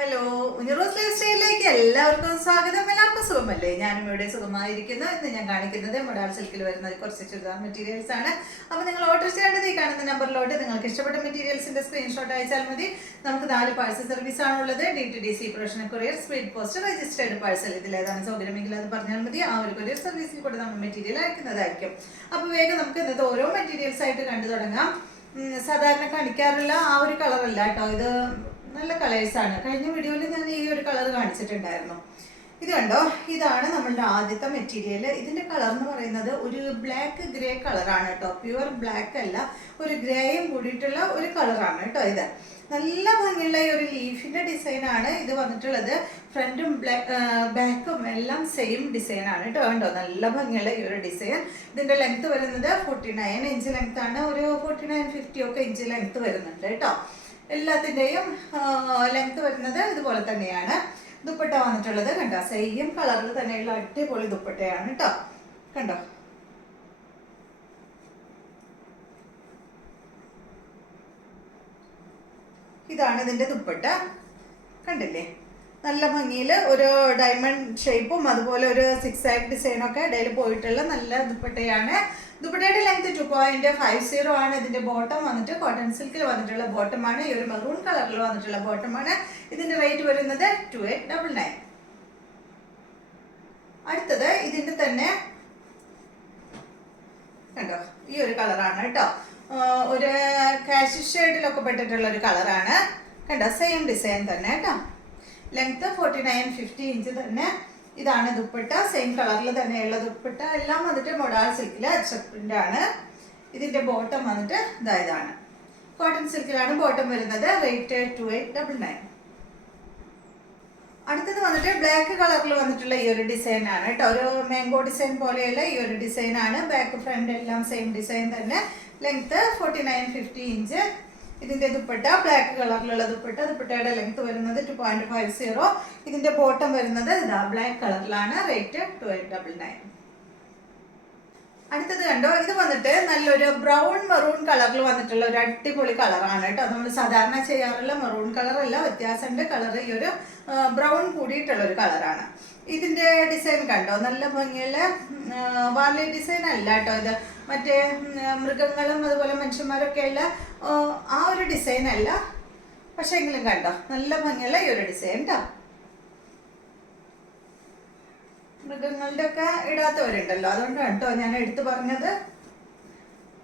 Hello, ഉഞ്ഞറോസ് life സ്റ്റൈലിലേക്ക് എല്ലാവർക്കും സ്വാഗതം. എല്ലാവർക്കും സുഖമല്ലേ? ഞാനും ഇവിടെ സുഖമായിരിക്കുന്നു. ഇന്ന് ഞാൻ കാണിക്കുന്നത് മൊഡാൾ സിൽക്കിൽ വരുന്ന കുറച്ച് ചുരിദാർ മെറ്റീരിയൽസ് ആണ്. അപ്പോൾ നിങ്ങൾ ഓർഡർ ചെയ്യേണ്ടത് ഈ കാണുന്ന നമ്പറിലോട്ട് നിങ്ങൾക്ക് ഇഷ്ടപ്പെട്ട മെറ്റീരിയൽസിന്റെ സ്ക്രീൻഷോട്ട് അയച്ചാൽ മതി. നമുക്ക് 4 പാഴ്സൽ സർവീസ് ആണുള്ളത്. DTDC, professional courier, speed post, registered parcel. ഇതിലേതാണ് സൗകര്യമെങ്കിൽ അത് പറഞ്ഞാൽ മതി. ആ ഒരു കൊറിയർ സർവീസിൽ കൂടെ നമ്മൾ മെറ്റീരിയൽ അയക്കുന്നതായിരിക്കും. അപ്പോൾ വേഗം നമുക്ക് ഇന്നത്തെ ഓരോ മെറ്റീരിയൽസ് ആയിട്ട് കണ്ടു തുടങ്ങാം. സാധാരണ കാണിക്കാറുള്ള ആ ഒരു കളറല്ല കേട്ടോ, ഇത് നല്ല കളേഴ്സാണ്. കഴിഞ്ഞ വീഡിയോയിൽ ഞാൻ ഈ ഒരു കളർ കാണിച്ചിട്ടുണ്ടായിരുന്നു. ഇത് കണ്ടോ, ഇതാണ് നമ്മളുടെ ആദ്യത്തെ മെറ്റീരിയൽ. ഇതിന്റെ കളർ എന്ന് പറയുന്നത് ഒരു ബ്ലാക്ക് ഗ്രേ കളറാണ് കേട്ടോ, പ്യുവർ ബ്ലാക്ക് അല്ല, ഒരു ഗ്രേയും കൂടിയിട്ടുള്ള ഒരു കളറാണ് കേട്ടോ. ഇത് നല്ല ഭംഗിയുള്ള ഈ ഒരു ലീഫിന്റെ ഡിസൈൻ ആണ് ഇത് വന്നിട്ടുള്ളത്. ഫ്രണ്ടും ബാക്കും എല്ലാം സെയിം ഡിസൈൻ ആണ് കേട്ടോ. കണ്ടോ, നല്ല ഭംഗിയുള്ള ഈ ഒരു ഡിസൈൻ. ഇതിന്റെ ലെങ്ത് വരുന്നത് 49 ഇഞ്ച് ലെങ്ത് ആണ്. ഒരു 49-50 ഒക്കെ ഇഞ്ച് ലെങ്ത് വരുന്നുണ്ട് കേട്ടോ. എല്ലാത്തിൻ്റെയും ലെങ്ത് വരുന്നത് ഇതുപോലെ തന്നെയാണ്. ദുപ്പട്ട വന്നിട്ടുള്ളത് കണ്ടോ, സെയിം കളറിൽ തന്നെയുള്ള അടിപൊളി ദുപ്പട്ടയാണ് കേട്ടോ. കണ്ടോ, ഇതാണ് ഇതിന്റെ ദുപ്പട്ട. കണ്ടില്ലേ, നല്ല ഭംഗിയിൽ ഒരു ഡയമണ്ട് ഷേപ്പും അതുപോലെ ഒരു സിക്സാക് ഡിസൈനൊക്കെ ഇടയിൽ പോയിട്ടുള്ള നല്ല ദുപ്പട്ടയാണ്. ദുപ്പട്ടയുടെ ലെങ്ത് 2.50 ആണ്. ഇതിന്റെ ബോട്ടം വന്നിട്ട് കോട്ടൺ സിൽക്കിൽ വന്നിട്ടുള്ള ബോട്ടമാണ്. ഈ ഒരു മെറൂൺ കളറിൽ വന്നിട്ടുള്ള ബോട്ടമാണ്. ഇതിന്റെ റേറ്റ് വരുന്നത് 2899. അടുത്തത് ഇതിന്റെ തന്നെ കണ്ടോ, ഈ ഒരു കളറാണ് കേട്ടോ. ഒരു കാഷ് ഷെയ്ഡിലൊക്കെ പെട്ടിട്ടുള്ള ഒരു കളറാണ്. കണ്ടോ, സെയിം ഡിസൈൻ തന്നെ കേട്ടോ. ലെങ്ത് 49-50 ഇഞ്ച് തന്നെ. ഇതാണ് ദുപ്പട്ട, സെയിം കളറിൽ തന്നെയുള്ള ദുപ്പട്ട. എല്ലാം വന്നിട്ട് മൊഡാൾ സിൽക്കിൽ അച്ചപ്രിന്റ് ആണ്. ഇതിന്റെ ബോട്ടം വന്നിട്ട് ഇതാണ്, കോട്ടൺ സിൽക്കിലാണ് ബോട്ടം വരുന്നത്. റേറ്റ് 2899. അടുത്തത് വന്നിട്ട് ബ്ലാക്ക് കളറിൽ വന്നിട്ടുള്ള ഈ ഒരു ഡിസൈൻ ആണ് കേട്ടോ. ഒരു മാംഗോ ഡിസൈൻ പോലെയുള്ള ഈ ഒരു ഡിസൈൻ ആണ്. ബാക്ക് ഫ്രണ്ട് എല്ലാം സെയിം ഡിസൈൻ തന്നെ. Length 49-50 inch. ഇതിന്റെ ദുപ്പട്ട ബ്ലാക്ക് കളറിലുള്ള ദുപ്പട്ട. ദുപ്പട്ടയുടെ ലെങ്ത് വരുന്നത് 2.50. ഇതിന്റെ ബോട്ടം വരുന്നത് ഇതാ ബ്ലാക്ക് കളറിലാണ്. റേറ്റ് 2899. അടുത്തത് കണ്ടോ, ഇത് വന്നിട്ട് നല്ലൊരു ബ്രൗൺ മെറൂൺ കളറിൽ വന്നിട്ടുള്ള ഒരു അടിപൊളി കളറാണ് കേട്ടോ. നമ്മൾ സാധാരണ ചെയ്യാറുള്ള മെറൂൺ കളറല്ല, വ്യത്യാസമുണ്ട് കളർ. ഈ ഒരു ബ്രൗൺ കൂടിയിട്ടുള്ള ഒരു കളറാണ്. ഇതിന്റെ ഡിസൈൻ കണ്ടോ, നല്ല ഭംഗിയുള്ള വാർലി ഡിസൈൻ അല്ല കേട്ടോ. ഇത് മറ്റേ മൃഗങ്ങളും അതുപോലെ മനുഷ്യന്മാരൊക്കെ ഉള്ള ആ ഒരു ഡിസൈൻ അല്ല, പക്ഷെ എങ്കിലും കണ്ടോ നല്ല ഭംഗിയുള്ള ഈ ഒരു ഡിസൈൻ കേട്ടോ. മൃഗങ്ങളുടെ ഒക്കെ ഇടാത്തവരുണ്ടല്ലോ, അതുകൊണ്ടാണ് കേട്ടോ ഞാൻ എടുത്തു പറഞ്ഞത്.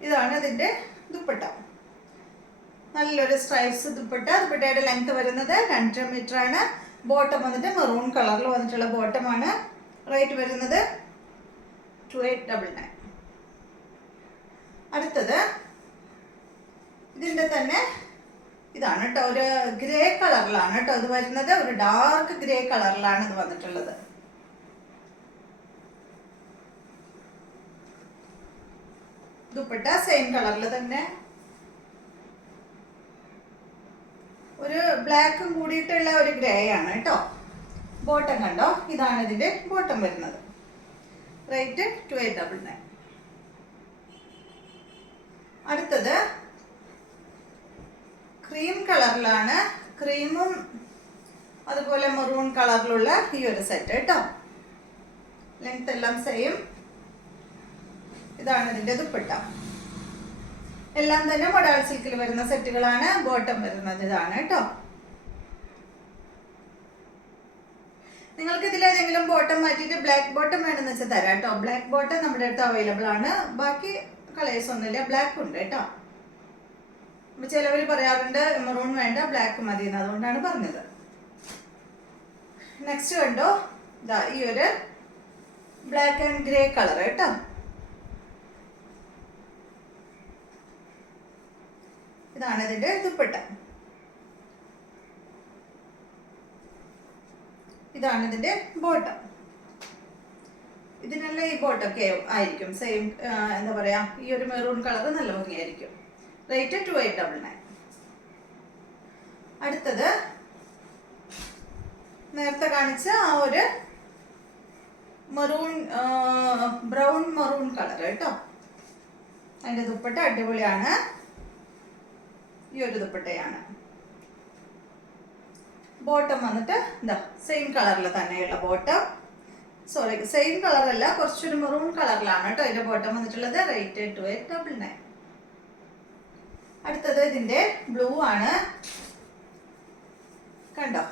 ഇതാണ് ഇതിന്റെ ദുപ്പട്ട, നല്ലൊരു സ്ട്രൈപ്സ് ദുപ്പട്ട. ദുപ്പട്ടയുടെ ലെങ്ത് വരുന്നത് 2 മീറ്റർ ആണ്. ബോട്ടം വന്നിട്ട് മെറൂൺ കളറിൽ വന്നിട്ടുള്ള ബോട്ടമാണ്. റേറ്റ് വരുന്നത് 2899. അടുത്തത് ഇതിന്റെ തന്നെ ഇതാണ് കേട്ടോ, ഒരു ഗ്രേ കളറിലാണ് കേട്ടോ ഇത് വരുന്നത്. ഒരു ഡാർക്ക് ഗ്രേ കളറിലാണ് ഇത് വന്നിട്ടുള്ളത്. ദുപ്പട്ട സെയിം കളറിൽ തന്നെ, ഒരു ബ്ലാക്കും കൂടിയിട്ടുള്ള ഒരു ഗ്രേ ആണ് കേട്ടോ. ബോട്ടം കണ്ടോ, ഇതാണ് ഇതിന്റെ ബോട്ടം വരുന്നത്. റേറ്റ് 2899. അടുത്തത് ക്രീം കളറിലാണ്. ക്രീമും അതുപോലെ മെറൂൺ കളറിലുള്ള ഈ ഒരു സെറ്റ് കേട്ടോ. ലെങ്ത് എല്ലാം സെയിം. ഇതാണ് ഇതിന്റെ ദുപ്പട്ട. എല്ലാം തന്നെ മൊഡാൾ സിൽക്കിൽ വരുന്ന സെറ്റുകളാണ്. ബോട്ടം വരുന്നത് ഇതാണ് കേട്ടോ. നിങ്ങൾക്ക് ഇതിലേതെങ്കിലും ബോട്ടം മാറ്റിയിട്ട് ബ്ലാക്ക് ബോട്ടം വേണമെന്ന് വെച്ചാൽ തരാം കേട്ടോ. ബ്ലാക്ക് ബോട്ടം നമ്മുടെ അടുത്ത് അവൈലബിൾ ആണ്. ബാക്കി കളേഴ്സ് ഒന്നുമില്ല, ബ്ലാക്ക് ഉണ്ട് കേട്ടോ. അപ്പൊ ചിലവർ പറയാറുണ്ട് മെറൂൺ വേണ്ട ബ്ലാക്ക് മതി എന്ന്, അതുകൊണ്ടാണ് പറഞ്ഞത്. നെക്സ്റ്റ് കണ്ടോ, ഇതാ ഈ ഒരു ബ്ലാക്ക് ആൻഡ് ഗ്രേ കളർ കേട്ടോ. ഇതാണ് ഇതിന്റെ ദുപ്പട്ട. ഇതാണ് ഇതിന്റെ ബോട്ടം. ഇതിനുള്ള ഈ ബോട്ടൊക്കെ ആയിരിക്കും സെയിം, എന്താ പറയാ, ഈ ഒരു മെറൂൺ കളർ നല്ല ഭംഗിയായിരിക്കും. റേറ്റ് 2899. അടുത്തത് നേരത്തെ കാണിച്ച ആ ഒരു മെറൂൺ ബ്രൗൺ മെറൂൺ കളർ കേട്ടോ. അതിന്റെ ദുപ്പട്ട അടിപൊളിയാണ്. ഈ ഒരു ദുപ്പട്ടയാണ്. ബോട്ടം വന്നിട്ട് എന്താ സെയിം കളറിൽ തന്നെയുള്ള ബോട്ടം, സോറി സെയിം കളറല്ല, കുറച്ചൊരു മെറൂൺ കളറിലാണ് കേട്ടോ ഇതിന്റെ ബോട്ടം വന്നിട്ടുള്ളത്. റേറ്റ് 2899. അടുത്തത് ഇതിന്റെ ബ്ലൂ ആണ്, കണ്ടോ?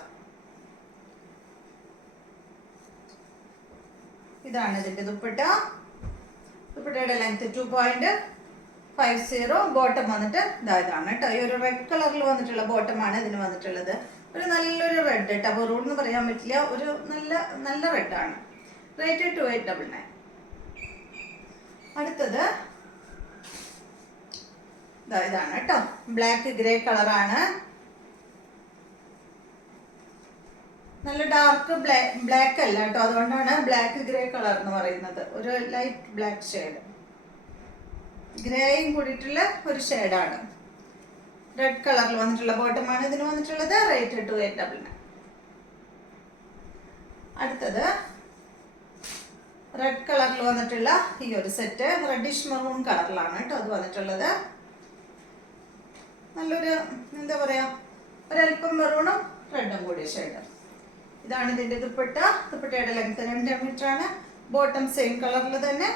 ഇതാണ് ഇതിന്റെ ദുപ്പട്ട. ദുപ്പട്ടയുടെ ലെങ്ത് 2.50. ബോട്ടം വന്നിട്ട് ഇതാണ് കേട്ടോ. ഈ ഒരു റെഡ് കളറിൽ വന്നിട്ടുള്ള ബോട്ടമാണ് ഇതിന് വന്നിട്ടുള്ളത്. ഒരു നല്ലൊരു റെഡ് കേട്ടോ, മെറൂൺ എന്ന് പറയാൻ പറ്റില്ല, ഒരു നല്ല റെഡാണ്. റേറ്റ് 2899. അടുത്തത് ഇതാണ് കേട്ടോ, ബ്ലാക്ക് ഗ്രേ കളറാണ്. നല്ല ഡാർക്ക് ബ്ലാക്ക് അല്ല കേട്ടോ, അതുകൊണ്ടാണ് ബ്ലാക്ക് ഗ്രേ കളർ എന്ന് പറയുന്നത്. ഒരു ലൈറ്റ് ബ്ലാക്ക് ഷെയ്ഡ്, ഗ്രേയും കൂടിയിട്ടുള്ള ഒരു ഷെയ്ഡാണ്. റെഡ് കളറിൽ വന്നിട്ടുള്ള ബോട്ടമാണ് ഇതിന് വന്നിട്ടുള്ളത്. റേറ്റ് 2899. അടുത്തത് റെഡ് കളറിൽ വന്നിട്ടുള്ള ഈ ഒരു സെറ്റ് റെഡിഷ് മെറൂൺ കളറിലാണ് കേട്ടോ അത് വന്നിട്ടുള്ളത്. നല്ലൊരു എന്താ പറയാ, ഒരല്പം മെറൂണും റെഡും കൂടിയ ഷെയ്ഡ്. ഇതാണ് ഇതിന്റെ ദുപ്പട്ട. ദുപ്പട്ടയുടെ ലെങ്ത് 2 മീറ്റർ ആണ്. ബോട്ടം സെയിം കളറിൽ തന്നെ.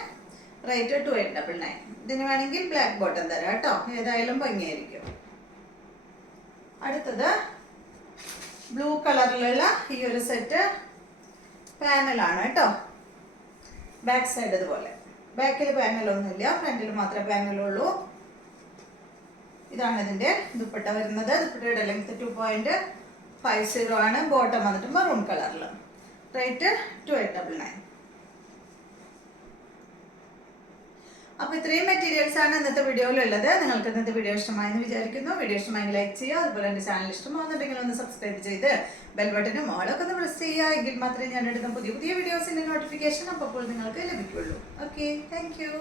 റേറ്റ് 2899. ഇതിന് വേണമെങ്കിൽ ബ്ലാക്ക് ബോട്ടം തരാം കേട്ടോ, ഏതായാലും ഭംഗിയായിരിക്കും. അടുത്തത് ബ്ലൂ കളറിലുള്ള ഈ ഒരു സെറ്റ് പാനലാണ് കേട്ടോ. ബാക്ക് സൈഡ് ഇതുപോലെ, ബാക്കിൽ പാനലൊന്നുമില്ല, ഫ്രണ്ടിൽ മാത്രമേ പാനലുള്ളൂ. ഇതാണ് ഇതിന്റെ ദുപ്പട്ട വരുന്നത്. ദുപ്പട്ടയുടെ ലെങ്ത് 2.50 ആണ്. ബോട്ടം വന്നിട്ട് മെറൂൺ കളറിൽ. റേറ്റ് 2899. അപ്പൊ ഇത്രയും മെറ്റീരിയൽസ് ആണ് ഇന്നത്തെ വീഡിയോയിലുള്ളത്. നിങ്ങൾക്ക് ഇന്നത്തെ വീഡിയോ ഇഷ്ടമായെന്ന് വിചാരിക്കുന്നു. വീഡിയോ ഇഷ്ടമായി ലൈക്ക് ചെയ്യുക. അതുപോലെ എൻ്റെ ചാനൽ ഇഷ്ടമാകുന്നുണ്ടെങ്കിൽ ഒന്ന് സബ്സ്ക്രൈബ് ചെയ്ത് ബെൽ ബട്ടനും ഓളൊക്കെ ഒന്ന് പ്രസ് ചെയ്യുക. എങ്കിൽ മാത്രമേ ഞാൻ എടുക്കുന്ന പുതിയ വീഡിയോസിന്റെ നോട്ടിഫിക്കേഷൻ അപ്പോൾ നിങ്ങൾക്ക് ലഭിക്കുള്ളൂ. Okay, thank you.